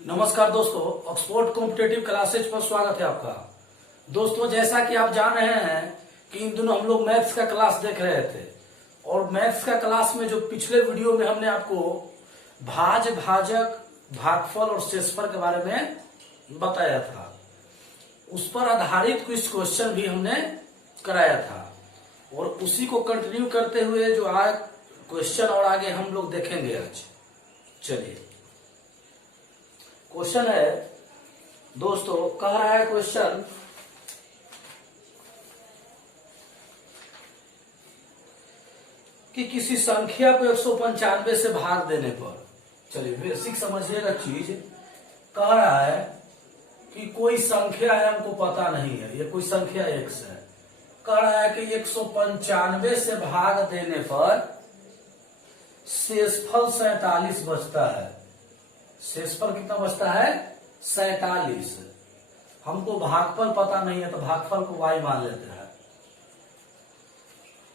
नमस्कार दोस्तों, Oxford competitive classes पर स्वागत है आपका। दोस्तों, जैसा कि आप जान रहे हैं कि इन दिनों हम लोग मैथ्स का क्लास देख रहे थे और मैथ्स का क्लास में जो पिछले वीडियो में हमने आपको भाज, भाजक, भागफल और शेषफल के बारे में बताया था, उस पर आधारित कुछ क्वेश्चन भी हमने कराया था और उसी को कंटिन्यू करते हुए जो आज क्वेश्चन और आगे हम लोग देखेंगे आज। चलिए, क्वेश्चन है दोस्तों, कह रहा है क्वेश्चन कि किसी संख्या को 195 से भाग देने पर, चलिए बेसिक समझिएगा चीज, कह रहा है कि कोई संख्या है, हमको पता नहीं है, ये कोई संख्या x है। कह रहा है कि 195 से भाग देने पर शेषफल 47 बचता है। शेषफल कितना बचता है? 47। हमको भागफल पता नहीं है तो भागफल को y मान लेते हैं।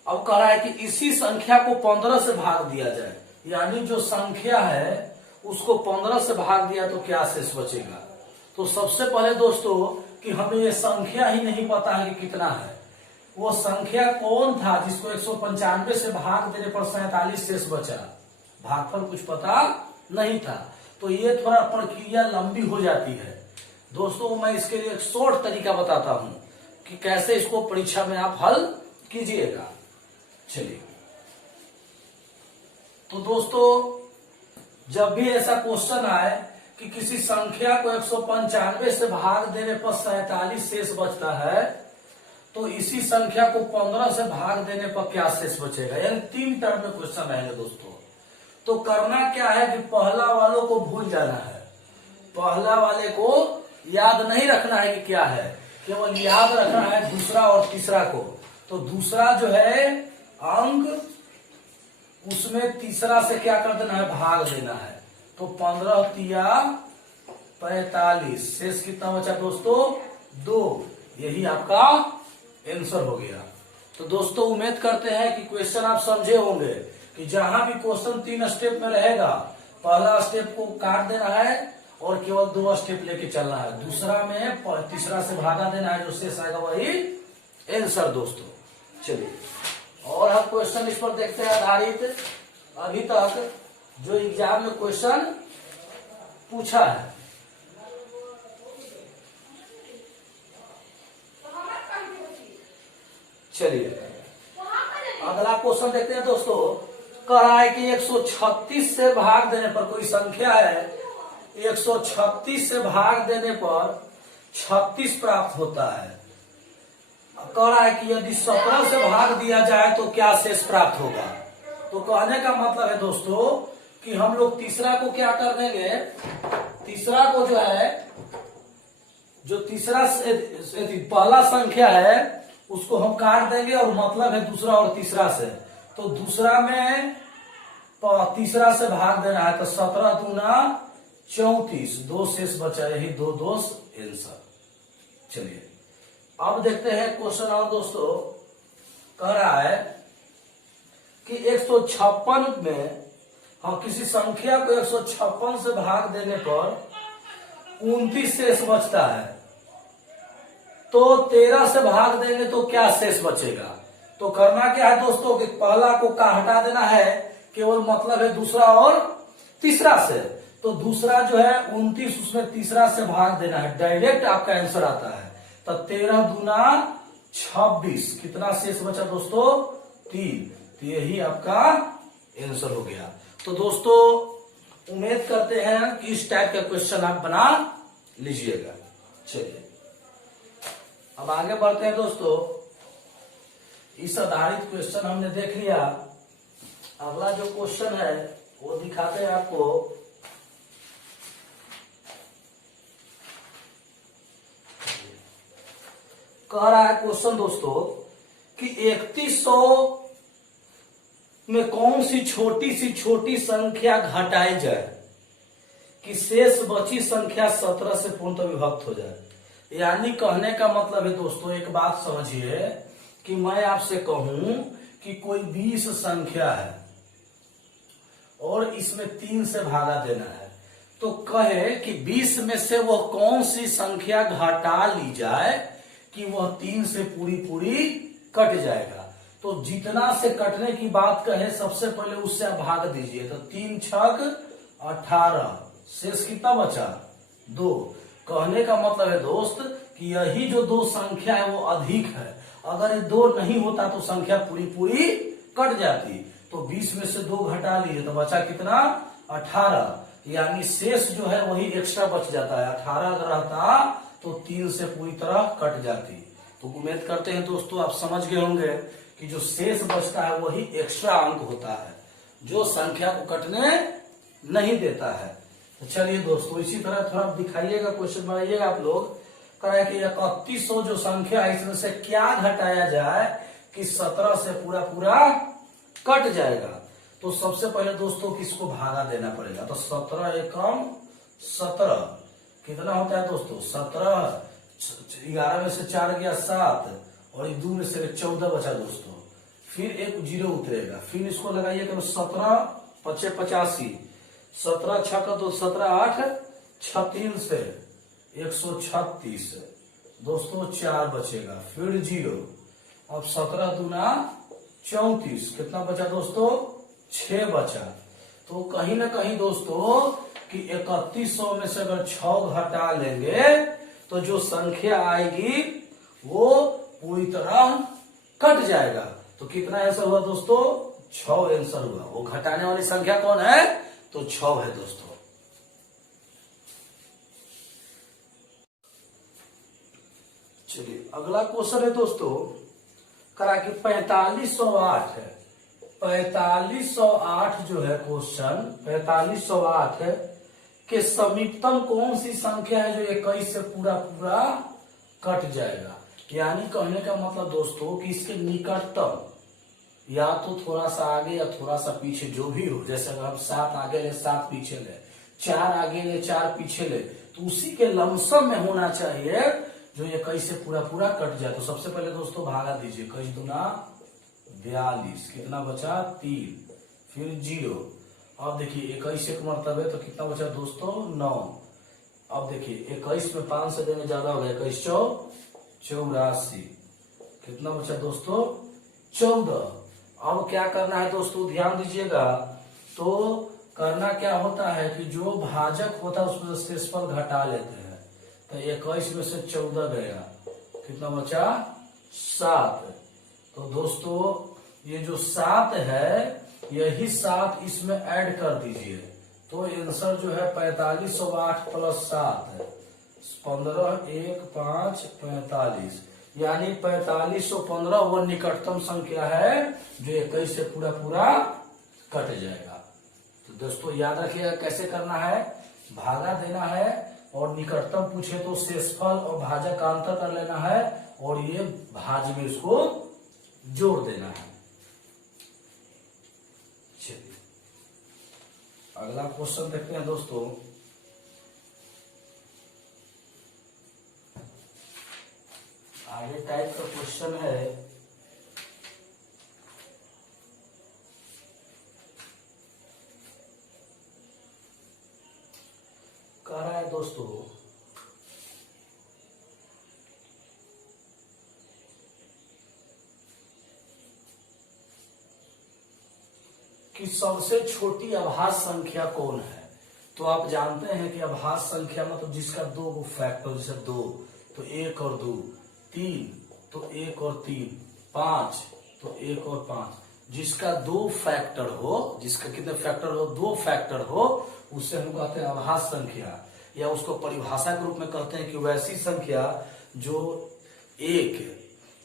अब कह रहा है कि इसी संख्या को 15 से भाग दिया जाए, यानी जो संख्या है उसको 15 से भाग दिया तो क्या शेष बचेगा। तो सबसे पहले दोस्तों कि हमें ये संख्या ही नहीं पता है कि कितना है, वो संख्या कौन था जिसको 195 से भाग देने पर 47 शेष बचा। भागफल कुछ पता नहीं था, तो ये थोड़ा प्रक्रिया लंबी हो जाती है। दोस्तों, मैं इसके लिए एक शॉर्ट तरीका बताता हूं कि कैसे इसको परीक्षा में आप हल कीजिएगा। चलिए, तो दोस्तों जब भी ऐसा क्वेश्चन आए कि किसी संख्या को 195 से भाग देने पर 47 शेष बचता है, तो इसी संख्या को 15 से भाग देने पर क्या शेष बचेगा, यानी 3 टर्म में क्वेश्चन आएंगे दोस्तों। तो करना क्या है कि पहला वालों को भूल जाना है, पहला वाले को याद नहीं रखना है कि क्या है, केवल याद रखना है दूसरा और तीसरा को। तो दूसरा जो है अंक, उसमें तीसरा से क्या कर देना है, भाग देना है। तो 15 तिया 45, शेष कितना बचा दोस्तों? 2। यही आपका आंसर हो गया। तो दोस्तों उम्मीद करते हैं कि क्वेश्चन आप समझे होंगे कि जहां भी क्वेश्चन 3 स्टेप में रहेगा, पहला स्टेप को काट देना है और केवल 2 स्टेप लेके चलना है, दूसरा में तीसरा से भागा देना है, जो शेष आएगा वही आंसर दोस्तों। चलिए, और हम क्वेश्चन इस पर देखते हैं आधारित अभी तक जो एग्जाम में क्वेश्चन पूछा है। चलिए, अगला क्वेश्चन देखते हैं दोस्तों। कह रहा है कि 136 से भाग देने पर, कोई संख्या है 136 से भाग देने पर 36 प्राप्त होता है। कह रहा है कि यदि 17 से भाग दिया जाए तो क्या शेष प्राप्त होगा। तो कहने का मतलब है दोस्तों कि हम लोग तीसरा को क्या कर देंगे, तीसरा को जो है, जो तीसरा पहला संख्या है उसको हम काट देंगे और मतलब है दूसरा और तीसरा से। तो दूसरा में तीसरा से भाग देना है, तो 17 दूना 34, 2 शेष बचा, यही 2 दोष आंसर। चलिए, अब देखते हैं क्वेश्चन। और दोस्तों कह रहा है कि 156 में, हाँ, किसी संख्या को 156 से भाग देने पर 29 शेष बचता है, तो 13 से भाग देंगे तो क्या शेष बचेगा। तो करना क्या है दोस्तों कि पहला को का हटा देना है, केवल मतलब है दूसरा और तीसरा से। तो दूसरा जो है 29, उसमें तीसरा से भाग देना है, डायरेक्ट आपका आंसर आता है। तो 13 दूना 26, कितना शेष बचा दोस्तों? 3। तो यही आपका आंसर हो गया। तो दोस्तों उम्मीद करते हैं कि इस टाइप का क्वेश्चन आप बना लीजिएगा। चलिए, अब आगे बढ़ते हैं दोस्तों। इस आधारित क्वेश्चन हमने देख लिया। अगला जो क्वेश्चन है वो दिखाते हैं आपको। कह रहा है क्वेश्चन दोस्तों कि 3100 में कौन सी छोटी संख्या घटाई जाए कि शेष बची संख्या 17 से पूर्णतः विभक्त हो जाए। यानी कहने का मतलब है दोस्तों, एक बात समझिए कि मैं आपसे कहूं कि कोई 20 संख्या है और इसमें 3 से भागा देना है, तो कहे कि 20 में से वो कौन सी संख्या घटा ली जाए कि वह 3 से पूरी पूरी कट जाएगा। तो जितना से कटने की बात कहे सबसे पहले उससे आप भाग दीजिए। तो 3 छक 18, शेष कितना बचा 2। कहने का मतलब है दोस्त कि यही जो दो संख्या है वो अधिक है। अगर ये 2 नहीं होता तो संख्या पूरी पूरी कट जाती। तो 20 में से 2 घटा लिए तो बचा कितना 18, यानी शेष जो है वही एक्स्ट्रा बच जाता है। 18 अगर रहता तो 3 से पूरी तरह कट जाती। तो उम्मीद करते हैं दोस्तों आप समझ गए होंगे कि जो शेष बचता है वही एक्स्ट्रा अंक होता है जो संख्या को कटने नहीं देता है। तो चलिए दोस्तों इसी तरह थोड़ा दिखाइएगा, क्वेश्चन बनाइएगा आप लोग। कहे कि 3100 जो संख्या है इसमें से क्या घटाया जाए कि 17 से पूरा पूरा कट जाएगा। तो सबसे पहले दोस्तों किसको भागा देना पड़ेगा। तो 17 एकम 17 कितना होता है दोस्तों 17। 11 में से 4 गया 7 और 2 में से 14 बचा दोस्तों। फिर एक 0 उतरेगा, फिर इसको लगाइए कि 17 5 85, 17 छक्का तो 17 8 36 से 136 दोस्तों 4 बचेगा, फिर 0। अब 17 दूना 34 कितना बचा दोस्तों 6 बचा। तो कहीं ना कहीं दोस्तों कि 3100 में से अगर 6 घटा लेंगे तो जो संख्या आएगी वो पूरी तरह कट जाएगा। तो कितना आंसर हुआ दोस्तों 6 आंसर हुआ। वो घटाने वाली संख्या कौन है तो 6 है दोस्तों। चलिए अगला क्वेश्चन है दोस्तों करा कि 4508 है। 4508 जो है क्वेश्चन 4508 है कि समीपतम कौन सी संख्या है जो 21 से पूरा पूरा कट जाएगा। यानी कहने का मतलब दोस्तों कि इसके निकटतम या तो थोड़ा सा आगे या थोड़ा सा पीछे जो भी हो। जैसे अगर हम 7 आगे ले 7 पीछे ले, 4 आगे ले 4 पीछे ले, तो उसी के लमसम में होना चाहिए जो 21 से पूरा पूरा कट जाए। तो सबसे पहले दोस्तों भागा दीजिए। 21 दूना 42 कितना बचा 3, फिर 0। अब देखिए 21 एक मरतबे तो कितना बचा दोस्तों 9। अब देखिए 21 में 5 से देने ज्यादा हो गया, 21 84 कितना बचा दोस्तों 14। अब क्या करना है दोस्तों ध्यान दीजिएगा। तो करना क्या होता है कि जो भाजक होता है उसमें से शेषफल घटा लेते हैं। तो 21 में से 14 गया, कितना बचा 7। तो दोस्तों ये जो 7 है यही 7 इसमें ऐड कर दीजिए। तो आंसर जो है 4508 प्लस 7 है 15 1 5 45, यानी 4515 वो निकटतम संख्या है जो 21 से पूरा पूरा कट जाएगा। तो दोस्तों याद रखिएगा कैसे करना है, भागा देना है और निकटतम पूछे तो शेषफल और भाजक का अंतर कर लेना है और ये भाज में उसको जोड़ देना है। चलिए अगला क्वेश्चन देखते हैं दोस्तों। आगे टाइप का क्वेश्चन है कह रहा है दोस्तों कि सबसे छोटी अभाज्य संख्या कौन है। तो आप जानते हैं कि अभाज्य संख्या मतलब जिसका 2 फैक्टर, जैसे 2 तो 1 और 2, 3 तो 1 और 3, 5 तो 1 और 5, जिसका 2 फैक्टर हो, जिसका कितने फैक्टर हो 2 फैक्टर हो, उससे हम कहते हैं अभाज्य संख्या। या उसको परिभाषा के रूप में कहते हैं कि वैसी संख्या जो एक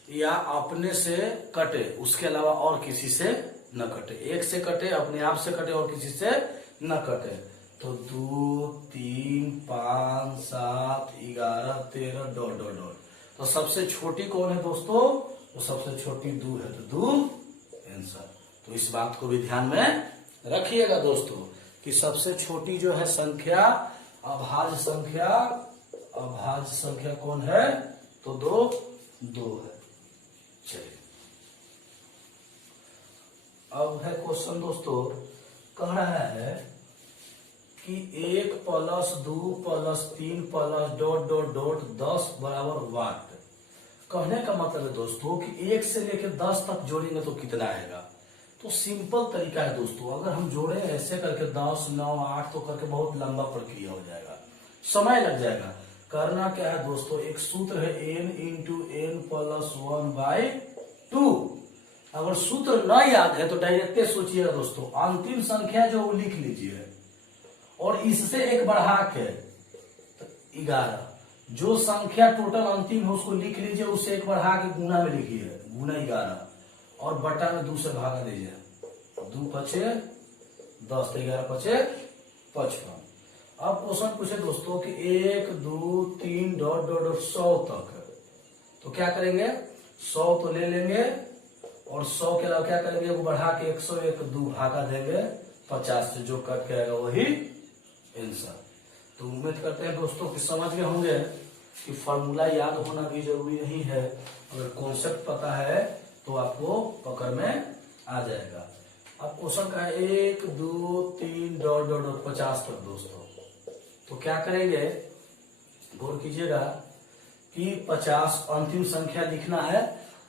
या अपने से कटे उसके अलावा और किसी से न कटे। एक से कटे, अपने आप से कटे और किसी से न कटे। तो 2 3 5 7 11 13 डॉट डॉट डॉट। तो सबसे छोटी कौन है दोस्तों, तो सबसे छोटी 2 है। तो 2 आंसर। तो इस बात को भी ध्यान में रखिएगा दोस्तों कि सबसे छोटी जो है संख्या अभाज्य संख्या कौन है तो 2 है। चलिए अब है क्वेश्चन दोस्तों कह रहा है कि 1 plus 2 plus 3 plus dot dot dot 10 बराबर वाट। कहने का मतलब है दोस्तों कि 1 से लेकर 10 तक जोड़ेंगे तो कितना आएगा। तो सिंपल तरीका है दोस्तों, अगर हम जोड़े ऐसे करके 10 9 8 तो करके बहुत लंबा प्रक्रिया हो जाएगा, समय लग जाएगा। करना क्या है दोस्तों, एक सूत्र है n इंटू एन प्लस 1/2। अगर सूत्र न याद है तो डायरेक्ट सोचिएगा दोस्तों, अंतिम संख्या जो वो लिख लीजिए और इससे एक बढ़ा के 11, जो संख्या टोटल अंतिम है उसको लिख लीजिए, उससे एक बढ़ा के गुना में लिखिए, गुना 11 और बटा में 2 से भागा दीजिए। 2 पचे 10 11 पचे 55। अब क्वेश्चन पूछे दोस्तों कि 1 2 3 डॉट डॉट डॉट 100 तक, तो क्या करेंगे, 100 तो ले लेंगे और 100 के अलावा क्या करेंगे, वो बढ़ा के 101 2 भागा देंगे 50 से, जो कट के आएगा वही आंसर। तो उम्मीद करते हैं दोस्तों कि समझ गए होंगे कि फॉर्मूला याद होना भी जरूरी नहीं है, अगर कॉन्सेप्ट पता है तो आपको पकड़ में आ जाएगा। अब क्वेश्चन का है 1 2 3 डॉट डॉट डॉट 50 तक दोस्तों, तो क्या करेंगे, गौर कीजिएगा कि 50 अंतिम संख्या लिखना है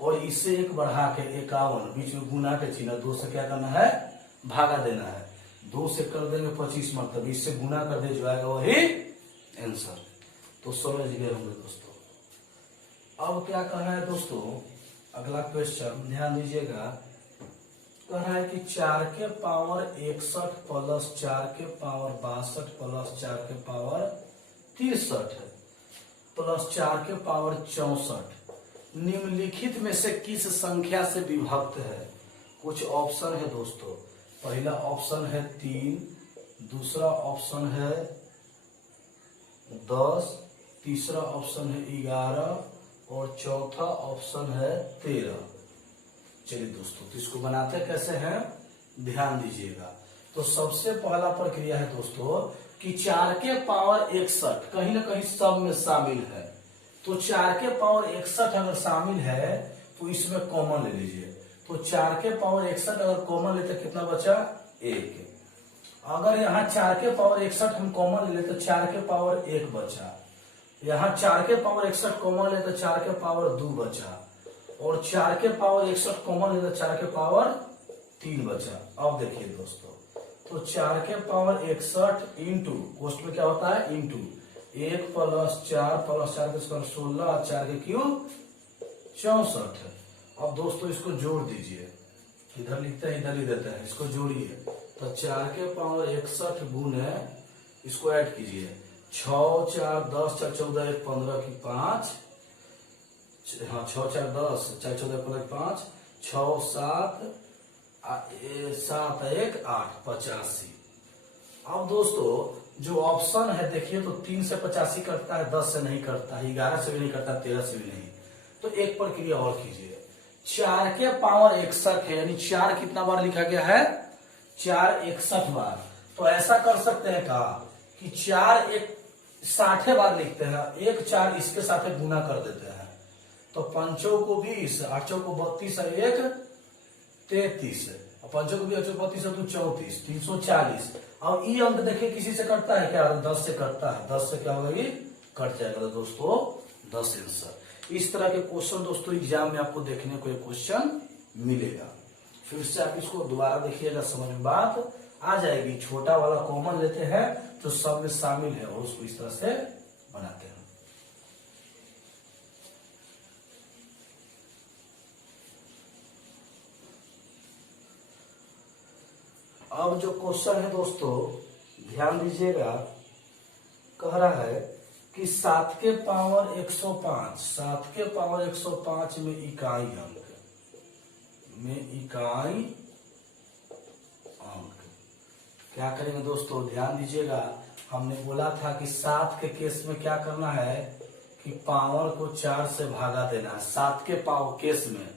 और इससे एक बढ़ा के 51, बीच में गुना के चिन्ह, 2 से क्या करना है, भागा देना है। 2 से कर देंगे 25 मतलब, इससे गुना कर दे जो आएगा वही आंसर। तो समझ गए होंगे दोस्तों। अब क्या कहना है दोस्तों, अगला क्वेश्चन ध्यान दीजिएगा, कह रहा है कि 4 के पावर 61 प्लस 4 के पावर 62 प्लस 4 के पावर 63 प्लस 4 के पावर 64 निम्नलिखित में से किस संख्या से विभक्त है। कुछ ऑप्शन है दोस्तों, पहला ऑप्शन है 3, दूसरा ऑप्शन है 10, तीसरा ऑप्शन है 11 और चौथा ऑप्शन है 13। चलिए दोस्तों, तो इसको बनाते कैसे हैं ध्यान दीजिएगा। तो सबसे पहला प्रक्रिया है दोस्तों कि 4 के पावर 61 कहीं ना कहीं सब में शामिल है, तो 4 के पावर 61 अगर शामिल है तो इसमें कॉमन ले लीजिए। तो 4 के पावर 61 अगर कॉमन लेते कितना बचा, 1। अगर यहाँ 4 के पावर 61 हम कॉमन ले लेते 4 के पावर 1 बचा, यहाँ 4 के पावर 61 कॉमन लेते 4 के पावर 2 बचा, और 4 के पावर 61 कॉमन लेते 4 के पावर 3 बचा। अब देखिए दोस्तों, तो 4 के पावर 61 इंटू कोष्ट में क्या होता है, इंटू 1 प्लस 4 प्लस 4 के स्क्वायर 16, 4 के क्यूब 64। अब दोस्तों इसको जोड़ दीजिए, इधर लिखते हैं इधर ही देते हैं, इसको जोड़िए। तो 4 के पावर 61 गुने इसको ऐड कीजिए, 6 4 10 4 14 1 15 की 5, हाँ 6 4 10 4 14 15 5, 6 7 7 1 8 85। अब दोस्तों जो ऑप्शन है देखिए, तो 3 से 85 करता है, 10 से नहीं करता है, 11 से भी नहीं करता, 13 से भी नहीं। तो एक प्रक्रिया और कीजिए, 4 के पावर 61 है, यानी 4 कितना बार लिखा गया है, 4 61 बार। तो ऐसा कर सकते हैं कहा कि 4 1 60 बार लिखते हैं, 1 4 इसके साथ गुना कर देते हैं, तो 5 को 20, 8 को 32 और 1 33, और 5 को 20 32 तो 34, 340। अब ये अंक देखिए किसी से कटता है क्या, 10 से कटता है, 10 से क्या होगा, ये कट जाएगा। तो दोस्तों 10 आंसर। इस तरह के क्वेश्चन दोस्तों एग्जाम में आपको देखने को एक क्वेश्चन मिलेगा। फिर से आप इसको दोबारा देखिएगा, समझ में बात आ जाएगी। छोटा वाला कॉमन लेते हैं जो सब में शामिल है और उसको इस तरह से बनाते हैं। अब जो क्वेश्चन है दोस्तों ध्यान दीजिएगा, कह रहा है कि 7 के पावर 105, 7 के पावर 105 में इकाई अंक, क्या करेंगे दोस्तों, ध्यान दीजिएगा। हमने बोला था कि 7 के केस में क्या करना है कि पावर को 4 से भागा देना है। 7 के पावर केस में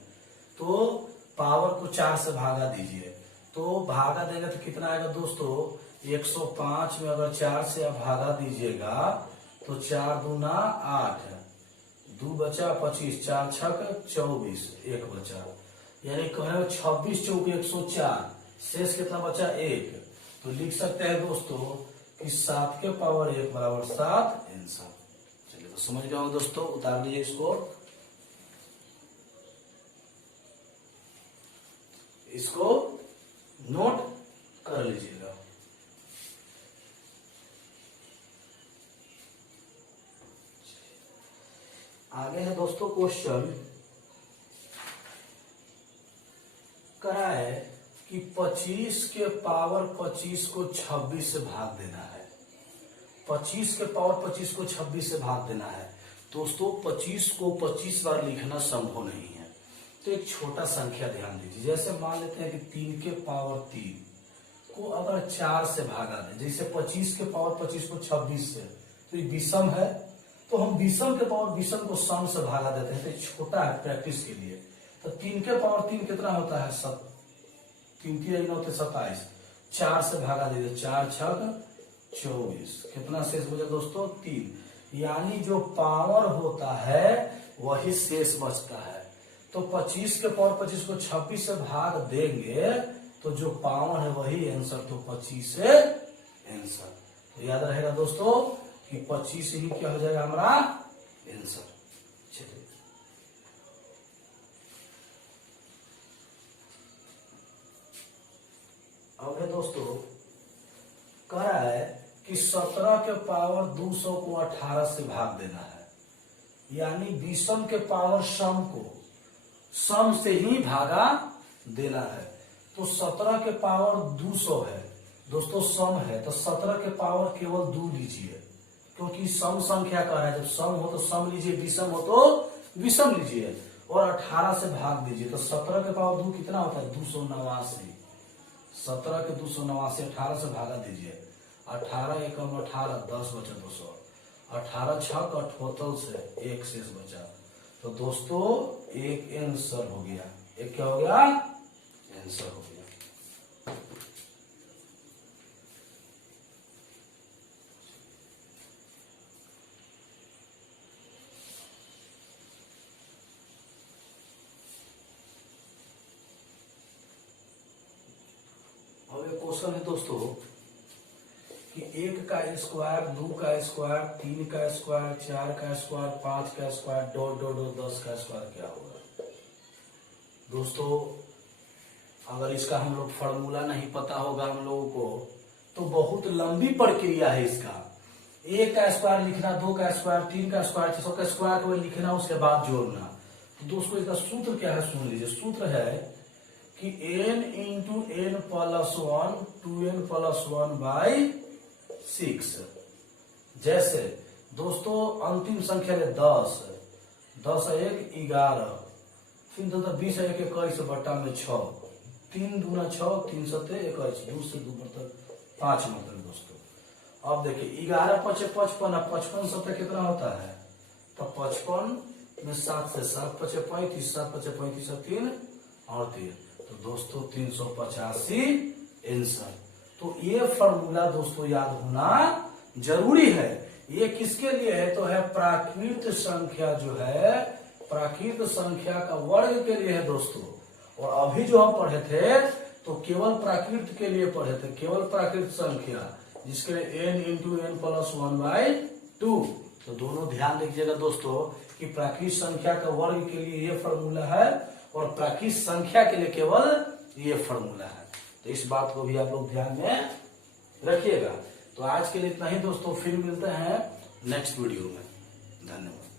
तो पावर को 4 से भागा दीजिए, तो भागा देंगे तो कितना आएगा दोस्तों, 105 में अगर 4 से आप भागा दीजिएगा तो 4 दूना 8, 2 बचा 25, 4 छक 24, 1 बचा, यानी कहे 26 चौक 104, शेष कितना बचा 1। तो लिख सकते हैं दोस्तों कि 7 के पावर 1 बराबर 7 आंसर। चलिए तो समझ गए होंगे दोस्तों, उतार लीजिए इसको नोट कर लीजिएगा। आगे है दोस्तों क्वेश्चन, करा है कि 25 के पावर 25 को 26 से भाग देना है। 25 के पावर 25 को 26 से भाग देना है। दोस्तों 25 को 25 बार लिखना संभव नहीं है, तो एक छोटा संख्या ध्यान दीजिए। जैसे मान लेते हैं कि 3 के पावर 3 को अगर 4 से भागा दे, जैसे 25 के पावर 25 को 26 से, तो ये विषम है, तो हम विषम के पावर विषम को सम से भागा देते हैं, तो छोटा है प्रैक्टिस के लिए। तो 3 के पावर 3 कितना होता है? 3 3 होते 27, 4 से भागा दीजिए, 4 6 24, कितना शेष बचा दोस्तों? 3। यानी जो पावर होता है वही शेष बचता है। तो 25 के पावर 25 को 26 से भाग देंगे तो जो पावर है वही आंसर, तो 25 से आंसर। तो याद रहेगा दोस्तों कि 25 ही क्या हो जाएगा हमारा आंसर। चलिए अब है दोस्तों, कह रहा है कि 17 के पावर 200 को 18 से भाग देना है। यानी विषम के पावर सम को सम से ही भागा देना है। तो 17 के पावर 200 है दोस्तों, सम है, तो 17 के पावर केवल 2 लीजिए, क्योंकि सम संख्या का है। जब सम हो तो सम लीजिए, विषम हो तो विषम लीजिए, और 18 से भाग दीजिए। तो 17 के पावर 2 कितना होता है? 289। 17 के 289 18 से भागा दीजिए, 18 एकम 18, 10 बचा 200, 18 6 का 78 से 1 शेष बचा। तो दोस्तों एक आंसर हो गया। एक क्या हो गया? आंसर हो गया। अब एक क्वेश्चन है दोस्तों कि 1 का स्क्वायर, 2 का स्क्वायर, 3 का स्क्वायर, 4 का स्क्वायर, 5 का स्क्वायर, डॉट डॉट डॉट 10 का स्क्वायर क्या होगा? दोस्तों अगर इसका हम लोग फॉर्मूला नहीं पता होगा हम लोगों को, तो बहुत लंबी प्रक्रिया है इसका। 1 का स्क्वायर लिखना, 2 का स्क्वायर, 3 का स्क्वायर, 6 का स्क्वायर को लिखना, उसके बाद जोड़ना। तो दोस्तों इसका सूत्र क्या है सुन लीजिए। सूत्र है कि n into n plus 1 2n plus 1 by 6। जैसे दोस्तों अंतिम संख्या है 10, 10 1 11, फिर 20 1 21 बटा में 6, 3 दूना 6, 3 7 21, 2 से 2 मतलब 5 मतलब दोस्तों। अब देखिए 11 5 55, 55 7 कितना होता है? तो 55 में 7 से 7 5 35, 7 5 35 3 और 3, तो दोस्तों 385 आंसर। तो ये फॉर्मूला दोस्तों याद होना जरूरी है। ये किसके लिए है? तो है प्राकृत संख्या, जो है प्राकृत संख्या का वर्ग के लिए है दोस्तों। और अभी जो हम पढ़े थे तो केवल प्राकृत के लिए पढ़े थे, केवल प्राकृत संख्या, जिसके लिए n into n plus 1 by 2। तो दोनों ध्यान रखिएगा दोस्तों कि प्राकृत संख्या का वर्ग के लिए ये फॉर्मूला है और प्राकृत संख्या के लिए केवल ये फॉर्मूला है। तो इस बात को भी आप लोग ध्यान में रखिएगा। तो आज के लिए इतना ही दोस्तों, फिर मिलते हैं नेक्स्ट वीडियो में। धन्यवाद।